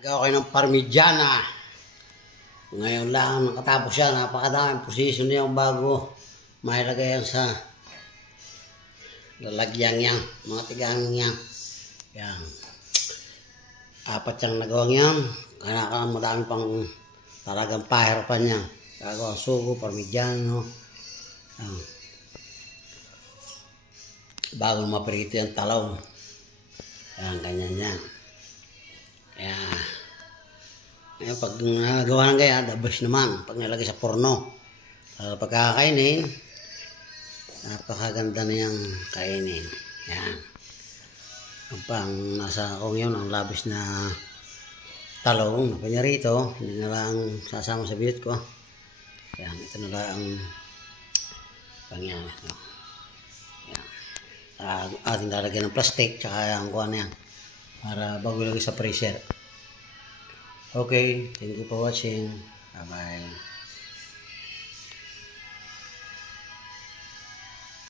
Gawa kayo ng parmigiana. Ngayon lang nakatapos siya. Napakadaming posisyon niya bago mailagay yan sa lalagyan niya. Mga tigang niya. Yan. 4 siyang nagawang yan. Kaya madami pang talagang pahirapan niya. Gagawa sugo, parmigiano. Yan. Bago maprito yung talaw. Yan, ganyan yan. Kaya, ngayon pag nagawa ng gaya, the best naman. Pag nilagay sa porno, pagkakainin, napakaganda na yung kainin. Yan. Ang pang nasa akong yun, ang labis na talong na panyarito, hindi na lang sasama sa biyot ko. Yan, ito na lang ang pangyan. Yan. Ating lalagyan ng plastic, tsaka ang kuha na yan. Para bago ilagay sa freezer. Okay, thank you for watching. Bye-bye.